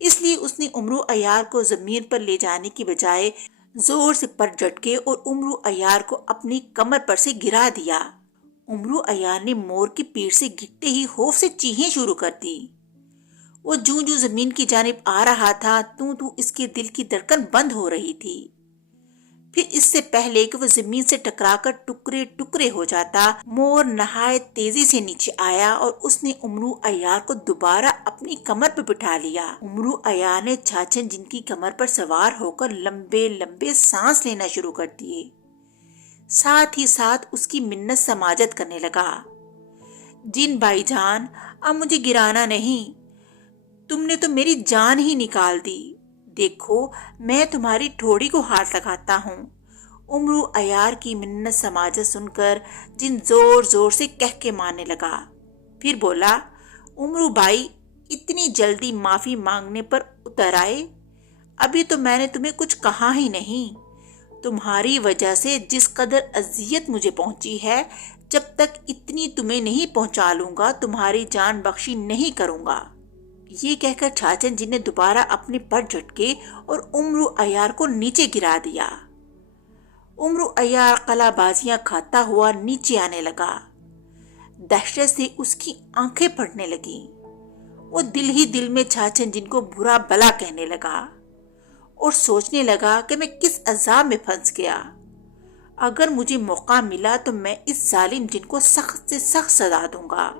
اس لیے اس نے امرو عیار کو زمین پر لے جانے کی بجائے زور سے پر جھٹکے اور امرو عیار کو اپنی کمر پر سے گرا دیا۔ امرو عیار نے مور کی پیٹھ سے گرتے ہی خوف سے چیخیں شروع کر دی۔ وہ جوں جوں زمین کی جانب آ رہا تھا تو اس کے دل کی دھڑکن بند ہو رہی تھی۔ پھر اس سے پہلے کہ وہ زمین سے ٹکرا کر ٹکڑے ٹکڑے ہو جاتا، مور نہایت تیزی سے نیچے آیا اور اس نے امرو عیار کو دوبارہ اپنی کمر پر بٹھا لیا۔ امرو عیار نے چھاچن جن کی کمر پر سوار ہو کر لمبے لمبے سانس لینا شروع کر دیے، ساتھ ہی ساتھ اس کی منت سماجت کرنے لگا۔ جن بھائی جان، اب مجھے گرانا نہیں، تم نے تو میری جان ہی نکال دی، دیکھو میں تمہاری ٹھوڑی کو ہاتھ لگاتا ہوں۔ امرو عیار کی منت سماجت سن کر جن زور زور سے کہکے مارنے لگا، پھر بولا، امرو بھائی اتنی جلدی معافی مانگنے پر اتر آئے؟ ابھی تو میں نے تمہیں کچھ کہا ہی نہیں۔ تمہاری وجہ سے جس قدر اذیت مجھے پہنچی ہے، جب تک اتنی تمہیں نہیں پہنچا لوں گا تمہاری جان بخشی نہیں کروں گا۔ یہ کہہ کر چھاچن جن نے دوبارہ اپنے پر جھٹکے اور امرو عیار کو نیچے گرا دیا۔ امرو عیار قلا بازیاں کھاتا ہوا نیچے آنے لگا۔ دہشت سے اس کی آنکھیں پھٹنے لگیں۔ وہ دل ہی دل میں چھاچن جن کو برا بلا کہنے لگا اور سوچنے لگا کہ میں کس عذاب میں پھنس گیا۔ اگر مجھے موقع ملا تو میں اس ظالم جن کو سخت سے سخت سزا دوں گا۔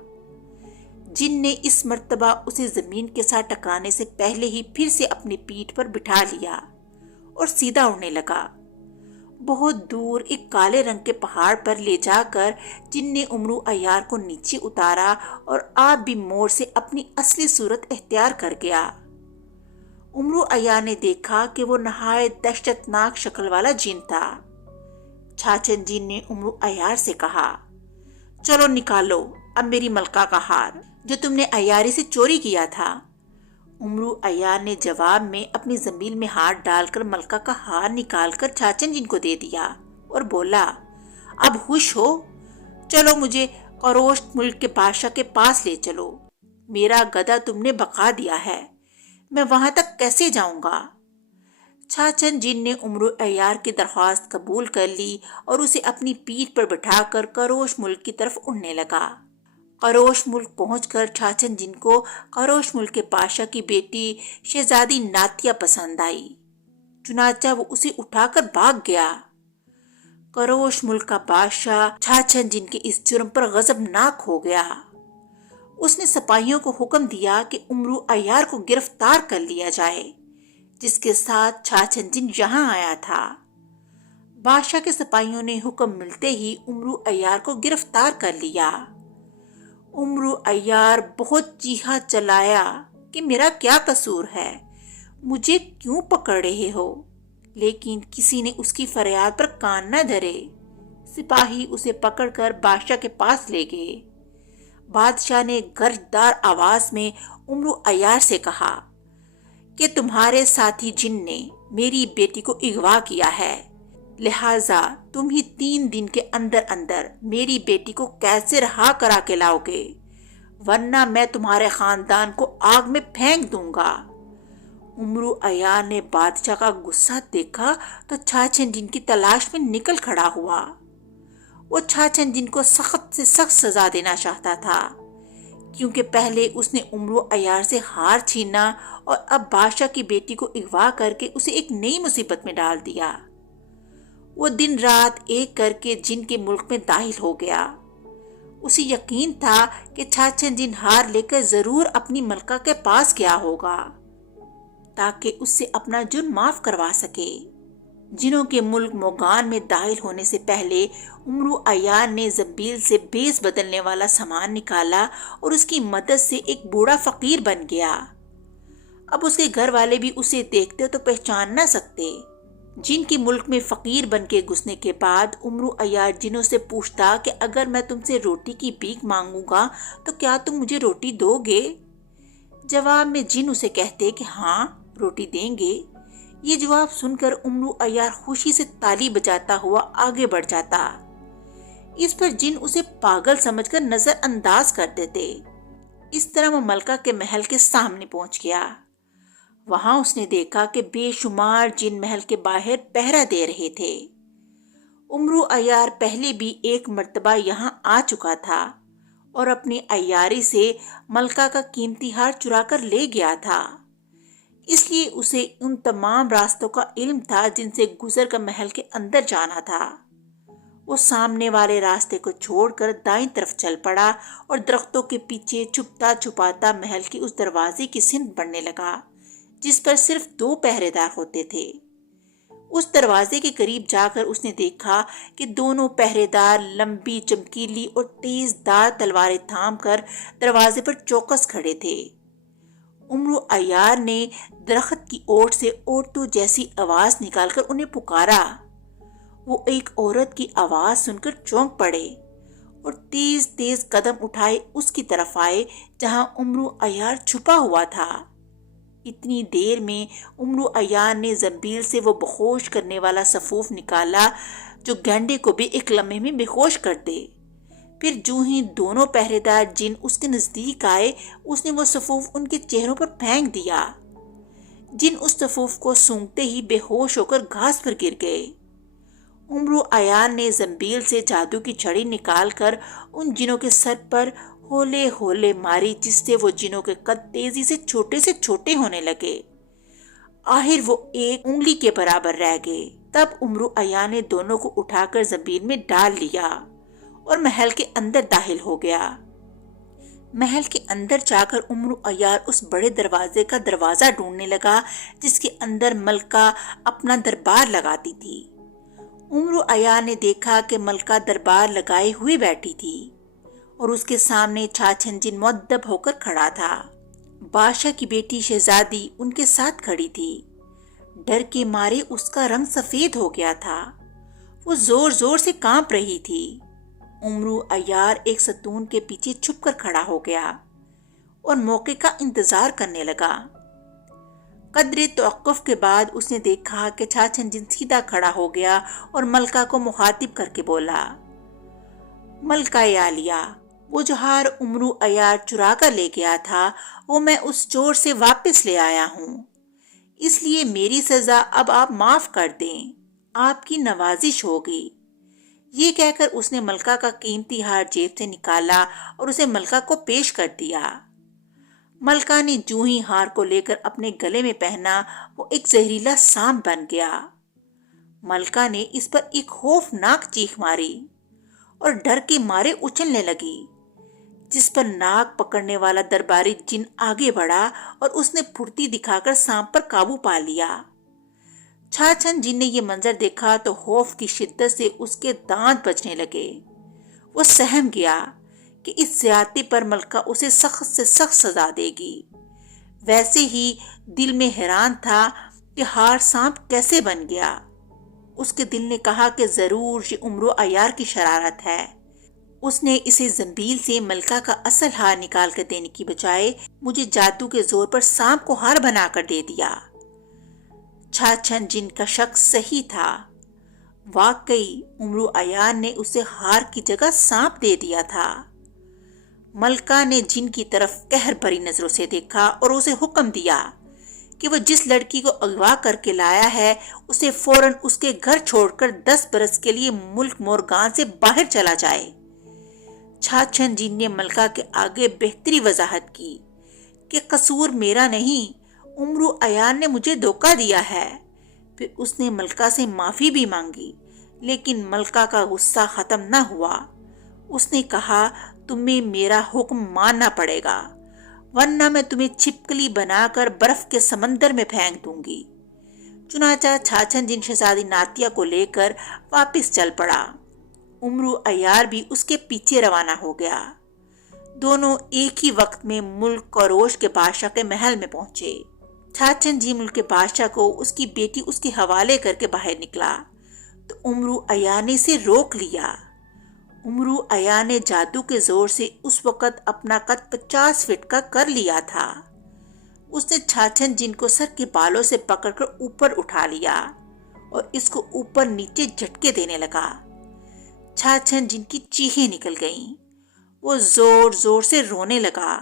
جن نے اس مرتبہ اسے زمین کے ساتھ ٹکرانے سے پہلے ہی پھر سے اپنی پیٹھ پر بٹھا لیا اور سیدھا اڑنے لگا۔ بہت دور ایک کالے رنگ کے پہاڑ پر لے جا کر جن نے امرو عیار کو نیچے اتارا اور آپ بھی مور سے اپنی اصلی صورت اختیار کر گیا۔ امرو عیار نے دیکھا کہ وہ نہایت دہشتناک شکل والا جن تھا۔ چھاچن جن نے امرو عیار سے کہا، چلو نکالو اب میری ملکہ کا ہار جو تم نے عیاری سے چوری کیا تھا۔ امرو عیار نے جواب میں اپنی زنبیل میں ہاتھ ڈال کر ملکہ کا ہار نکال کر چھاچن جن کو دے دیا اور بولا، اب خوش ہو؟ چلو مجھے قروشت ملک کے بادشاہ کے پاس لے چلو۔ میرا گدھا تم نے بقا دیا ہے، میں وہاں تک کیسے جاؤں گا؟ چھاچن جن نے امرو عیار کی درخواست قبول کر لی اور اسے اپنی پیٹھ پر بٹھا کر قروش ملک کی طرف اڑنے لگا۔ قروش ملک پہنچ کر چھاچن جن کو قروش ملک کے بادشاہ کی بیٹی شہزادی ناتیہ پسند آئی، چنانچہ وہ اسے اٹھا کر بھاگ گیا۔ قروش ملک کا بادشاہ چھاچن جن کے اس جرم پر غضبناک ہو گیا۔ اس نے سپاہیوں کو حکم دیا کہ امرو عیار کو گرفتار کر لیا جائے، جس کے ساتھ چھاچن جن یہاں آیا تھا۔ بادشاہ کے سپاہیوں نے حکم ملتے ہی امرو عیار کو گرفتار کر لیا۔ امرو عیار بہت چیخا چلایا کہ میرا کیا قصور ہے، مجھے کیوں پکڑ رہے ہو؟ لیکن کسی نے اس کی فریاد پر کان نہ دھرے۔ سپاہی اسے پکڑ کر بادشاہ کے پاس لے گئے۔ بادشاہ نے گرجدار آواز میں امرو عیار سے کہا کہ تمہارے ساتھی جن نے میری بیٹی کو اغوا کیا ہے، لہٰذا تم ہی 3 دن کے اندر اندر میری بیٹی کو قید سے رہا کرا کے لاؤ گے، ورنہ میں تمہارے خاندان کو آگ میں پھینک دوں گا۔ امرو عیار نے بادشاہ کا غصہ دیکھا تو چھاچن جن کی تلاش میں نکل کھڑا ہوا۔ وہ چھاچن جن کو سخت سے سخت سزا دینا چاہتا تھا، کیونکہ پہلے اس نے امرو عیار سے ہار چھینا اور اب بادشاہ کی بیٹی کو اغوا کر کے اسے ایک نئی مصیبت میں ڈال دیا۔ وہ دن رات ایک کر کے جن کے ملک میں داخل ہو گیا۔ اسے یقین تھا کہ چھاچن جن ہار لے کر ضرور اپنی ملکہ کے پاس گیا ہوگا تاکہ اس سے اپنا جرم معاف کروا سکے۔ جنوں کے ملک موگان میں داخل ہونے سے پہلے امرو عیار نے زنبیل سے بیس بدلنے والا سامان نکالا اور اس کی مدد سے ایک بوڑھا فقیر بن گیا۔ اب اس کے گھر والے بھی اسے دیکھتے تو پہچان نہ سکتے۔ جن کے ملک میں فقیر بن کے گھسنے کے بعد امرو عیار جنوں سے پوچھتا کہ اگر میں تم سے روٹی کی بھیک مانگوں گا تو کیا تم مجھے روٹی دو گے؟ جواب میں جن اسے کہتے کہ ہاں روٹی دیں گے۔ یہ جواب سن کر امرو عیار خوشی سے تالی بجاتا ہوا آگے بڑھ جاتا۔ اس پر جن اسے پاگل سمجھ کر نظر انداز کر دیتے۔ اس طرح وہ ملکہ کے محل کے سامنے پہنچ گیا۔ وہاں اس نے دیکھا کہ بے شمار جن محل کے باہر پہرا دے رہے تھے۔ امرو عیار پہلے بھی ایک مرتبہ یہاں آ چکا تھا اور اپنی عیاری سے ملکہ کا قیمتی ہار چرا کر لے گیا تھا، اس لیے اسے ان تمام راستوں کا علم تھا جن سے گزر کر محل کے اندر جانا تھا۔ وہ سامنے والے راستے کو چھوڑ کر دائیں طرف چل پڑا اور درختوں کے پیچھے چھپتا چھپاتا محل کے اس دروازے کی سمت بڑھنے لگا جس پر صرف 2 پہرے دار ہوتے تھے۔ اس دروازے کے قریب جا کر اس نے دیکھا کہ دونوں پہرے دار لمبی چمکیلی اور تیز دار تلواریں تھام کر دروازے پر چوکس کھڑے تھے۔ امرو عیار نے درخت کی اوٹ سے اوٹو جیسی آواز نکال کر انہیں پکارا۔ وہ ایک عورت کی آواز سن کر چونک پڑے اور تیز تیز قدم اٹھائے اس کی طرف آئے جہاں امرو عیار چھپا ہوا تھا۔ اتنی دیر میں امرو عیار نے زنبیل سے وہ بےہوش کرنے والا سفوف نکالا جو گینڈے کو بھی ایک لمحے میں بےہوش کر دے۔ پھر جو ہی دونوں پہرے دار جن اس کے نزدیک آئے اس نے وہ سفوف ان کے چہروں پر پھینک دیا۔ جن اس سفوف کو سونگتے ہی بے ہوش ہو کر گھاس پر گر گئے۔ امرو عیار نے زنبیل سے جادو کی چھڑی نکال کر ان جنوں کے سر پر ہولے ہولے ماری جس سے وہ جنوں کے قد تیزی سے چھوٹے ہونے لگے۔ آخر وہ ایک انگلی کے برابر رہ گئے۔ تب امرو عیار نے دونوں کو اٹھا کر زنبیل میں ڈال لیا اور محل کے اندر داخل ہو گیا۔ محل کے اندر جا کر امرو عیار اس بڑے دروازے کا دروازہ ڈھونڈنے لگا جس کے اندر ملکہ اپنا دربار لگاتی تھی۔ امرو عیار نے دیکھا کہ ملکہ دربار لگائے ہوئے بیٹھی تھی اور اس کے سامنے چھاچھن جن مؤدب ہو کر کھڑا تھا۔ بادشاہ کی بیٹی شہزادی ان کے ساتھ کھڑی تھی۔ ڈر کے مارے اس کا رنگ سفید ہو گیا تھا۔ وہ زور زور سے کانپ رہی تھی۔ امرو عیار ایک ستون کے پیچھے چھپ کر کھڑا ہو گیا اور موقع کا انتظار کرنے لگا۔ قدرے توقف کے بعد اس نے دیکھا کہ چھاچھن جن سیدھا کھڑا ہو گیا اور ملکہ کو مخاطب کر کے بولا، ملکہ عالیہ، وہ جو ہار امرو عیار چرا کر لے گیا تھا وہ میں اس چور سے واپس لے آیا ہوں، اس لیے میری سزا اب آپ معاف کر دیں، آپ کی نوازش ہوگی۔ یہ کہہ کر اس نے ملکہ کا قیمتی ہار جیب سے نکالا اور اسے ملکہ کو پیش کر دیا۔ ملکہ نے جو ہی ہار کو لے کر اپنے گلے میں پہنا وہ ایک زہریلا سانپ بن گیا۔ ملکہ نے اس پر ایک خوفناک چیخ ماری اور ڈر کے مارے اچھلنے لگی، جس پر ناک پکڑنے والا درباری جن آگے بڑھا اور اس نے پھرتی دکھا کر سانپ پر قابو پا لیا۔ چھاچھن جن نے یہ منظر دیکھا تو خوف کی شدت سے اس کے دانت بجنے لگے۔ وہ سہم گیا کہ اس زیادتی پر ملکہ اسے سخت سے سخت سزا دے گی۔ ویسے ہی دل میں حیران تھا کہ ہار سانپ کیسے بن گیا۔ اس کے دل نے کہا کہ ضرور یہ امرو عیار کی شرارت ہے۔ اس نے اسے زنبیل سے ملکہ کا اصل ہار نکال کر دینے کی بجائے مجھے جادو کے زور پر سانپ کو ہار بنا کر دے دیا۔ چھاچھن جن کا شک صحیح تھا، واقعی امرو عیار نے اسے ہار کی جگہ سانپ دے دیا تھا۔ ملکہ نے جن کی طرف قہر بھری نظروں سے دیکھا اور اسے حکم دیا کہ وہ جس لڑکی کو اغوا کر کے لایا ہے اسے فوراً اس کے گھر چھوڑ کر 10 برس کے لیے ملک مورگان سے باہر چلا جائے۔ چھاچھن جن نے ملکہ کے آگے بہتری وضاحت کی کہ قصور میرا نہیں، امرو عیار نے مجھے دھوکہ دیا ہے۔ پھر اس نے ملکہ سے معافی بھی مانگی لیکن ملکہ کا غصہ ختم نہ ہوا۔ اس نے کہا، تمہیں میرا حکم ماننا پڑے گا ورنہ میں تمہیں چھپکلی بنا کر برف کے سمندر میں پھینک دوں گی۔ چنانچہ چھاچھن جن شہزادی ناتیہ کو لے کر واپس چل پڑا۔ امرو عیار بھی اس کے پیچھے روانہ ہو گیا۔ دونوں ایک ہی وقت میں ملک کوروش کے بادشاہ کے محل میں پہنچے۔ چھاچھن جی ملک کے بادشاہ کو اس کی بیٹی اس کے حوالے کر کے باہر نکلا تو امرو عیار نے اسے روک لیا۔ امرو عیار نے جادو کے زور سے اس وقت اپنا قد 50 فٹ کا کر لیا تھا۔ اس نے چھاچھن جن کو سر کے بالوں سے پکڑ کر اوپر اٹھا لیا اور اس کو اوپر نیچے جھٹکے دینے لگا۔ چھاچھن جن کی چیخیں نکل گئیں۔ وہ زور زور سے رونے لگا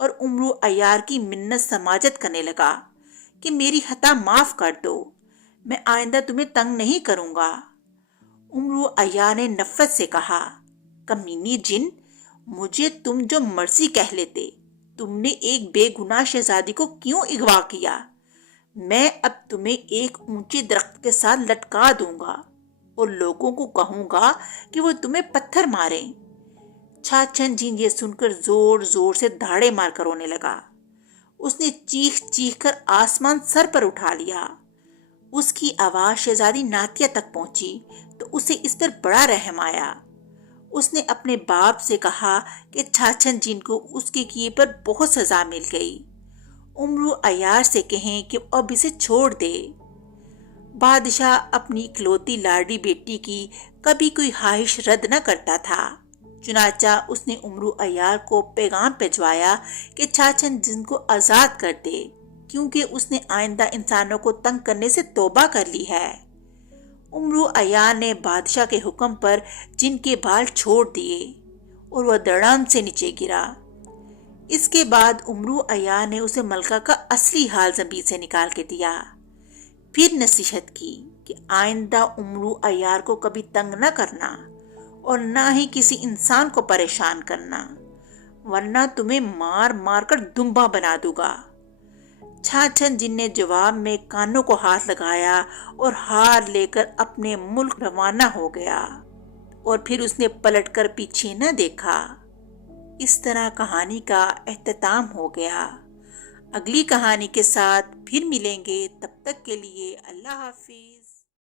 اور امرو عیار کی منت سماجت کرنے لگا کہ میری خطا معاف کر دو، میں آئندہ تمہیں تنگ نہیں کروں گا۔ امرو عیار نے نفرت سے کہا، کمینی جن، مجھے تم جو مرضی کہہ لیتے، تم نے ایک بے گناہ شہزادی کو کیوں اغوا کیا؟ میں اب تمہیں ایک اونچے درخت کے ساتھ لٹکا دوں گا اور لوگوں کو کہوں گا کہ وہ تمہیں پتھر ماریں۔ چھاچھن جین یہ سن کر زور زور سے دھاڑے مار کر رونے لگا۔ اس نے چیخ چیخ کر آسمان سر پر اٹھا لیا۔ اس کی آواز شہزادی ناتیہ تک پہنچی تو اسے اس پر بڑا رحم آیا۔ اس نے اپنے باپ سے کہا کہ چھاچھن جین کو اس کے کیے پر بہت سزا مل گئی، امرو عیار سے کہیں کہ اب اسے چھوڑ دے۔ بادشاہ اپنی اکلوتی لاڈلی بیٹی کی کبھی کوئی خواہش رد نہ کرتا تھا، چنانچہ اس نے امرو عیار کو پیغام بھجوایا کہ چھاچھن جن کو آزاد کر دے، کیونکہ اس نے آئندہ انسانوں کو تنگ کرنے سے توبہ کر لی ہے۔ امرو عیار نے بادشاہ کے حکم پر جن کے بال چھوڑ دیے اور وہ دڑم سے نیچے گرا۔ اس کے بعد امرو عیار نے اسے ملکہ کا اصلی حال زمین سے نکال کے دیا، پھر نصیحت کی کہ آئندہ امرو عیار کو کبھی تنگ نہ کرنا اور نہ ہی کسی انسان کو پریشان کرنا، ورنہ تمہیں مار مار کر دمبا بنا دوں گا۔ چھاچھن جن نے جواب میں کانوں کو ہاتھ لگایا اور ہار لے کر اپنے ملک روانہ ہو گیا، اور پھر اس نے پلٹ کر پیچھے نہ دیکھا۔ اس طرح کہانی کا اختتام ہو گیا۔ اگلی کہانی کے ساتھ پھر ملیں گے، تب تک کے لیے اللہ حافظ۔